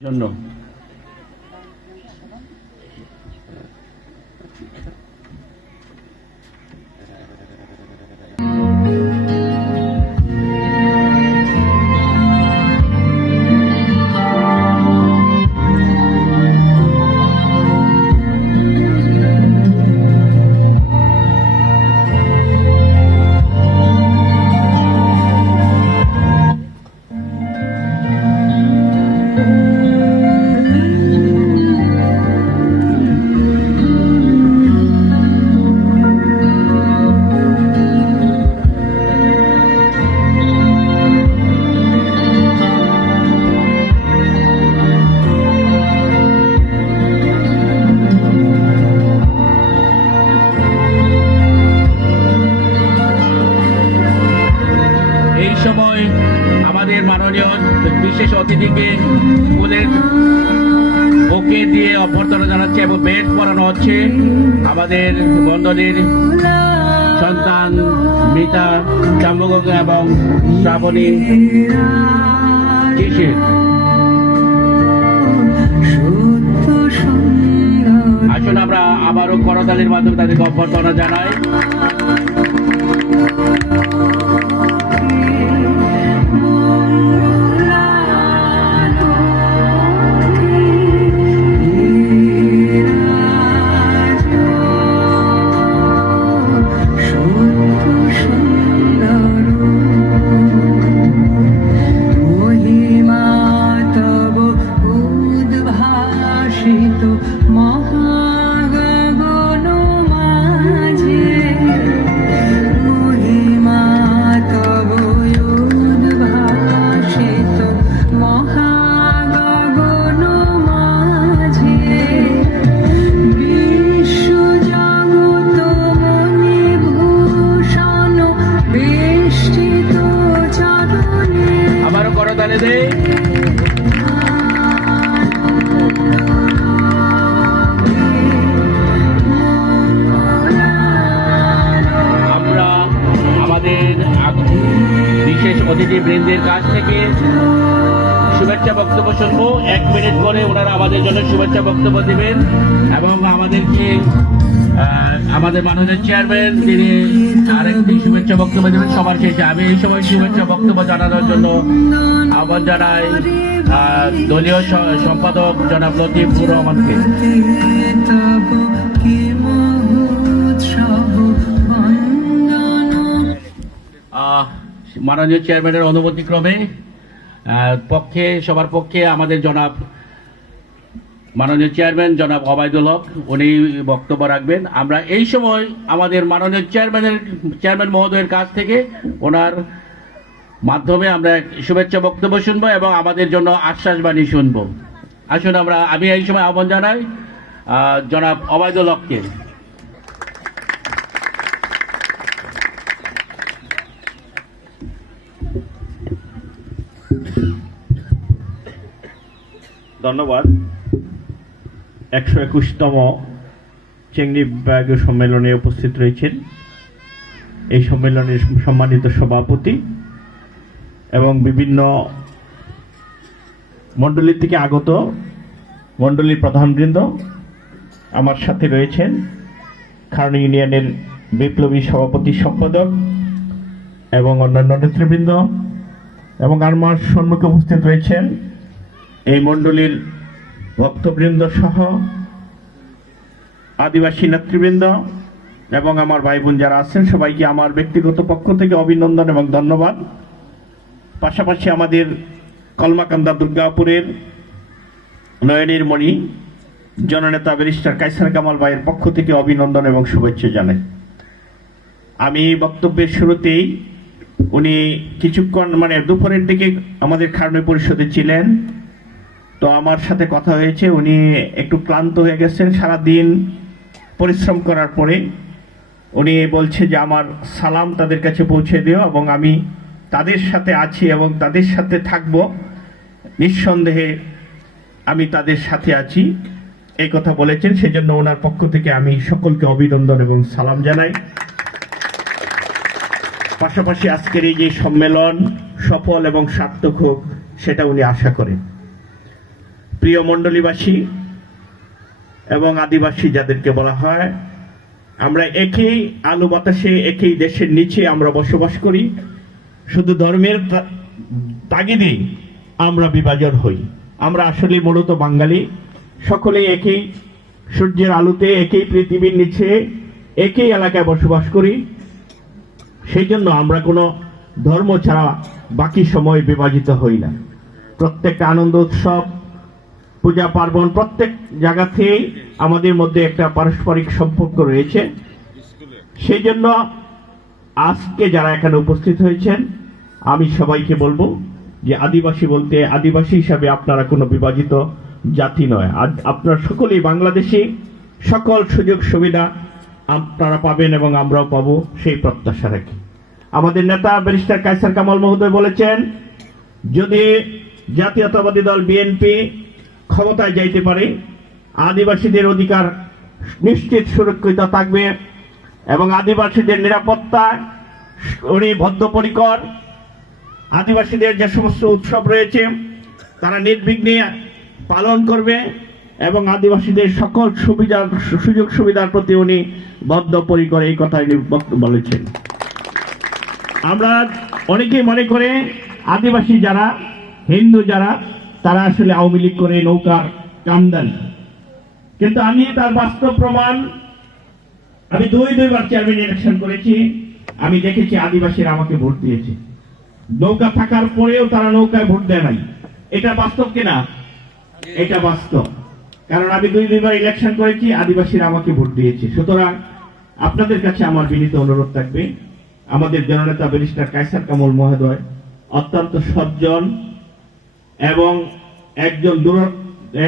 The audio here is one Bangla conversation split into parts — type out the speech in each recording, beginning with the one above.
জন্য সময় আমাদের মাননীয় বিশেষ অতিথিকে ফুলের বুকে দিয়ে অভ্যর্থনা জানাচ্ছে এবং বেড পরানো হচ্ছে আমাদের মণ্ডলীর সন্তান মিতা চাম্বগঙ্গা এবং শ্রাবণী কিশোর। আসুন আমরা আবারও করতালির মাধ্যমে তাদেরকে অভ্যর্থনা জানাই। আমরা আমাদের বিশেষ অতিথিবৃন্দের কাছ থেকে শুভেচ্ছা বক্তব্য শুনবো। 1 মিনিট করে ওনারা আমাদের জন্য শুভেচ্ছা বক্তব্য দেবেন এবং আমাদের মাননীয় চেয়ারম্যান তিনি আরেকটি শুভেচ্ছা বক্তব্য দেবেন সবার শেষে। আমি এই সময় শুভেচ্ছা বক্তব্য জানানোর জন্য আহ্বান জানাই দলীয় সম্পাদক জনাব লতিফুর রহমানকে। মাননীয় চেয়ারম্যানের অনুমতিক্রমে সবার পক্ষে আমাদের জনাব মাননীয় চেয়ারম্যান জনাব ওবায়দুল হক উনি বক্তব্য রাখবেন। আমরা এই সময় আমাদের মাননীয় চেয়ারম্যান মহোদয়ের কাছ থেকে ওনার মাধ্যমে আমরা শুভেচ্ছা বক্তব্য শুনবো এবং আমাদের জন্য আশ্বাসবাণী শুনবো। আসুন আমি এই সময় আহ্বান জানাই জনাব ওবায়দুল হককে। ধন্যবাদ। 121তম চেংড়ি বিভাগীয় সম্মেলনে উপস্থিত রয়েছেন এই সম্মেলনের সম্মানিত সভাপতি এবং বিভিন্ন মণ্ডলী থেকে আগত মণ্ডলীর প্রধানবৃন্দ, আমার সাথে রয়েছেন খারণী ইউনিয়নের বিপ্লবী সভাপতি সম্পাদক এবং অন্যান্য নেতৃবৃন্দ, এবং আমার সম্মুখে উপস্থিত রয়েছেন এই মণ্ডলীর ভক্তবৃন্দ সহ আদিবাসী নেতৃবৃন্দ এবং আমার ভাই বোন যারা আছেন সবাইকে আমার ব্যক্তিগত পক্ষ থেকে অভিনন্দন এবং ধন্যবাদ। পাশাপাশি আমাদের কলমাকান্দা দুর্গাপুরের নয়নের মণি জননেতা ব্যারিস্টার কায়সার কামাল ভাইয়ের পক্ষ থেকে অভিনন্দন এবং শুভেচ্ছা জানাই। আমি বক্তব্যের শুরুতেই উনি কিছুক্ষণ দুপুরের দিকে আমাদের খারণী পরিষদে ছিলেন, তো আমার সাথে কথা হয়েছে। উনি একটু ক্লান্ত হয়ে গেছেন সারাদিন পরিশ্রম করার পরে। উনি বলছে যে আমার সালাম তাদের কাছে পৌঁছে দিও এবং আমি তাদের সাথে আছি এবং তাদের সাথে থাকব, নিঃসন্দেহে আমি তাদের সাথে আছি এই কথা বলেছেন। সেজন্য ওনার পক্ষ থেকে আমি সকলকে অভিনন্দন এবং সালাম জানাই। পাশাপাশি আজকের এই যে সম্মেলন সফল এবং সার্থক হোক সেটা উনি আশা করেন। প্রিয় মণ্ডলীবাসী এবং আদিবাসী যাদেরকে বলা হয়, আমরা একই আলো বাতাসে একই দেশের নিচে আমরা বসবাস করি। শুধু ধর্মের তাগিদে আমরা বিভাজন হই। আমরা আসলে মূলত বাঙালি, সকলেই একই সূর্যের আলোতে একই পৃথিবীর নিচে একই এলাকায় বসবাস করি। সেই জন্য আমরা কোনো ধর্ম ছাড়া বাকি সময় বিভাজিত হই না। প্রত্যেকটা আনন্দ উৎসব, পূজা পার্বণ, প্রত্যেক জায়গাতেই আমাদের মধ্যে একটা পারস্পরিক সম্পর্ক রয়েছে। সেই জন্য আজকে যারা এখানে উপস্থিত হয়েছেন, আমি সবাইকে বলবো যে আদিবাসী বলতে আদিবাসী হিসাবে আপনারা কোনো বিভাজিত জাতি নয়। আপনারা সকলেই বাংলাদেশি, সকল সুযোগ সুবিধা আপনারা পাবেন এবং আমরাও পাবো, সেই প্রত্যাশা রাখি। আমাদের নেতা ব্যারিস্টার কায়সার কামাল মহোদয় বলেছেন, যদি জাতীয়তাবাদী দল বিএনপি ক্ষমতায় যাইতে পারে, আদিবাসীদের অধিকার নিশ্চিত সুরক্ষিত থাকবে এবং আদিবাসীদের নিরাপত্তা উনি বদ্ধপরিকর। আদিবাসীদের যে সমস্ত উৎসব রয়েছে তারা নির্বিঘ্নে পালন করবে এবং আদিবাসীদের সকল সুযোগ সুবিধার প্রতি উনি বদ্ধপরিকর, এই কথা বলেছেন। আমরা অনেকেই মনে করে আদিবাসী যারা, হিন্দু যারা, তারা আসলে আওয়ামী লীগ করে নৌকার কামদানি, কিন্তু আমি তার বাস্তব প্রমাণ, আমি দুইবার চেয়ারম্যান ইলেকশন করেছি, আমি দেখেছি আদিবাসীরা আমাকে ভোট দিয়েছে। নৌকা থাকার পরেও তারা নৌকায় ভোট দেয় নাই। এটা বাস্তব কিনা? এটা বাস্তব, কারণ আমি দুইবার ইলেকশন করেছি, আদিবাসীরা আমাকে ভোট দিয়েছে। সুতরাং আপনাদের কাছে আমার বিনীত অনুরোধ থাকবে, আমাদের জননেতা ব্যারিস্টার কায়সার কামাল মহোদয় অত্যন্ত সজ্জন এবং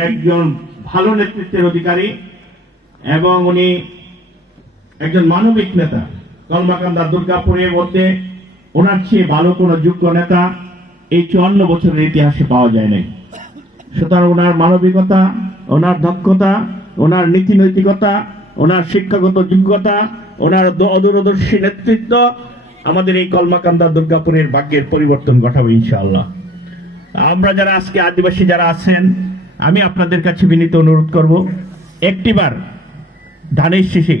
একজন ভালো নেতৃত্বের অধিকারী এবং উনি একজন মানবিক নেতা। কলমাকান্দা দুর্গাপুরের মধ্যে ওনার চেয়ে ভালো কোনো যোগ্য নেতা এই 54 বছরের ইতিহাসে পাওয়া যায় নাই। সুতরাং ওনার মানবিকতা, ওনার দক্ষতা, ওনার নীতি নৈতিকতা, ওনার শিক্ষাগত যোগ্যতা, ওনার অদূরদর্শী নেতৃত্ব আমাদের এই কলমাকান্দা দুর্গাপুরের ভাগ্যের পরিবর্তন ঘটাবে ইনশাআল্লাহ। আমরা যারা আজকে আদিবাসী যারা আছেন, আমি আপনাদের কাছে বিনীত অনুরোধ করব, একটিবার ধানের শীষে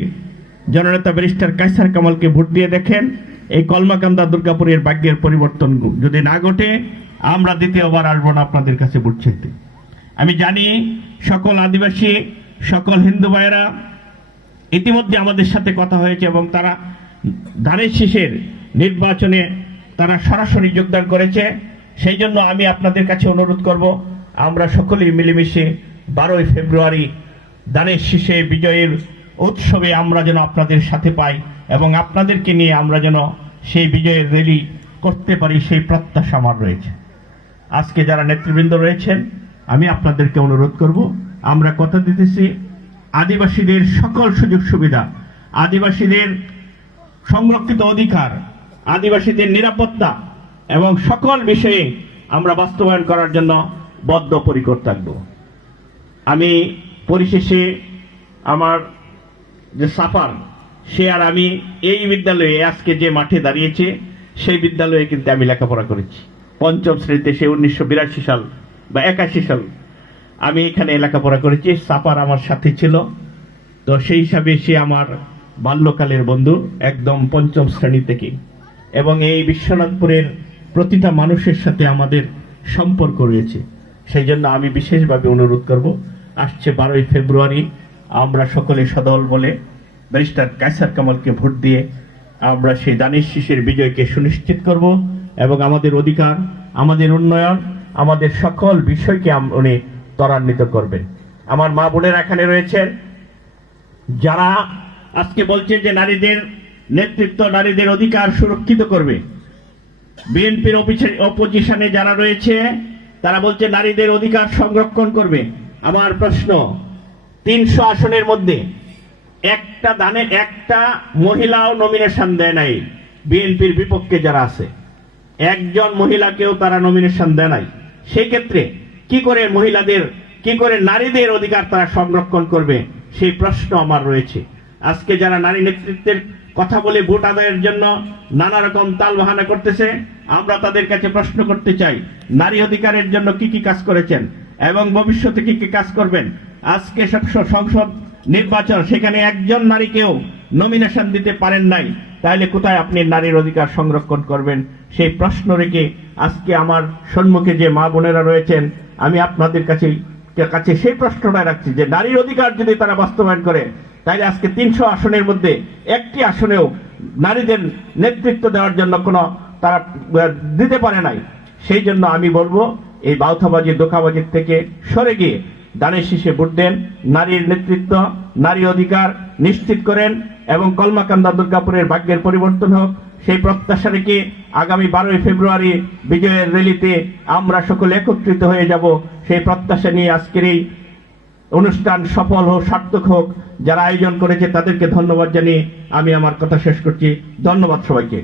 জননেতা ব্যারিস্টার কায়সার কামালকে ভোট দিয়ে দেখেন। এই কলমাকান্দা দুর্গাপুরের ভাগ্যের পরিবর্তন যদি না ঘটে, আমরা দ্বিতীয়বার আসবো না আপনাদের কাছে ভোট চাইতে। আমি জানি সকল আদিবাসী, সকল হিন্দু ভাইয়েরা ইতিমধ্যে আমাদের সাথে কথা হয়েছে এবং তারা ধানের শীষের নির্বাচনে তারা সরাসরি যোগদান করেছে। সেই জন্য আমি আপনাদের কাছে অনুরোধ করব, আমরা সকলেই মিলেমিশে 12ই ফেব্রুয়ারি ধানের শীষে বিজয়ের উৎসবে আমরা যেন আপনাদের সাথে পাই এবং আপনাদেরকে নিয়ে আমরা যেন সেই বিজয়ের র্যালি করতে পারি, সেই প্রত্যাশা আমার রয়েছে। আজকে যারা নেতৃবৃন্দ রয়েছেন, আমি আপনাদেরকে অনুরোধ করব, আমরা কথা দিতেছি আদিবাসীদের সকল সুযোগ সুবিধা, আদিবাসীদের সংরক্ষিত অধিকার, আদিবাসীদের নিরাপত্তা এবং সকল বিষয়ে আমরা বাস্তবায়ন করার জন্য বদ্ধপরিকর থাকব। আমি পরিশেষে আমার যে সাফার, সে আর আমি এই বিদ্যালয়ে আজকে যে মাঠে দাঁড়িয়েছে সেই বিদ্যালয়ে কিন্তু আমি লেখাপড়া করেছি। 5ম শ্রেণীতে, সে 1982 সাল বা 81 সাল আমি এখানে লেখাপড়া করেছি। সাফার আমার সাথে ছিল, তো সেই হিসাবে সে আমার বাল্যকালের বন্ধু, একদম 5ম শ্রেণী থেকে। এবং এই বিশ্বনাথপুরের প্রতিটা মানুষের সাথে আমাদের সম্পর্ক রয়েছে। সেই জন্য আমি বিশেষভাবে অনুরোধ করব, আসছে 12ই ফেব্রুয়ারি আমরা সকলে সদল বলে ব্যারিস্টার কায়সার কামালকে ভোট দিয়ে আমরা সেই ধানের শীষের বিজয়কে সুনিশ্চিত করব এবং আমাদের অধিকার, আমাদের উন্নয়ন, আমাদের সকল বিষয়কে উনি ত্বরান্বিত করবেন। আমার মা বোনেরা এখানে রয়েছেন, যারা আজকে বলছে যে নারীদের নেতৃত্ব, নারীদের অধিকার সুরক্ষিত করবে। বিএনপির অপোজিশনে যারা রয়েছে তারা বলছে নারীদের অধিকার সংরক্ষণ করবে। আমার প্রশ্ন, 300 আসনের মধ্যে একটা মহিলাও নমিনেশন দেয় নাই। বিএনপির বিপক্ষে যারা আছে, একজন মহিলাকেও তারা নমিনেশন দেয় নাই। সেই ক্ষেত্রে কি করে নারীদের অধিকার তারা সংরক্ষণ করবে, সেই প্রশ্ন আমার রয়েছে। আজকে যারা নারী নেতৃত্বের কথা বলে ভোট আদায়ের জন্য নানা রকম তালবাহানা করতেছে, আমরা তাদের কাছে প্রশ্ন করতে চাই, নারী অধিকারের জন্য কি কি কাজ করেছেন? এবং ভবিষ্যতে কি কি কাজ করবেন। আজকে সংসদ নির্বাচন, সেখানে একজন নারীকেও নমিনেশন দিতে পারেন নাই, তাহলে কোথায় আপনি নারীর অধিকার সংরক্ষণ করবেন? সেই প্রশ্ন রেখে আজকে আমার সম্মুখে যে মা বোনেরা রয়েছেন, আমি আপনাদের কাছে সেই প্রশ্নটা রাখছি যে নারীর অধিকার যদি তারা বাস্তবায়ন করে, তাহলে আজকে 300 আসনের মধ্যে একটি আসনেও নারীদের নেতৃত্ব দেওয়ার জন্য কোনো তারা দিতে পারে নাই। সেই জন্য আমি বলবো, এই বাউথাবাজি দোকাবাজির থেকে সরে গিয়ে দানের শীষে ভোট দেন, নারীর নেতৃত্ব, নারী অধিকার নিশ্চিত করেন এবং কলমাকান্দা দুর্গাপুরের ভাগ্যের পরিবর্তন হোক, সেই প্রত্যাশা রেখে আগামী 12ই ফেব্রুয়ারি বিজয়ের র্যালিতে আমরা সকলে একত্রিত হয়ে যাব। সেই প্রত্যাশা নিয়ে আজকের এই অনুষ্ঠান সফল হোক, সার্থক হোক। যারা আয়োজন করেছে তাদেরকে ধন্যবাদ জানিয়ে আমি আমার কথা শেষ করছি। ধন্যবাদ সবাইকে।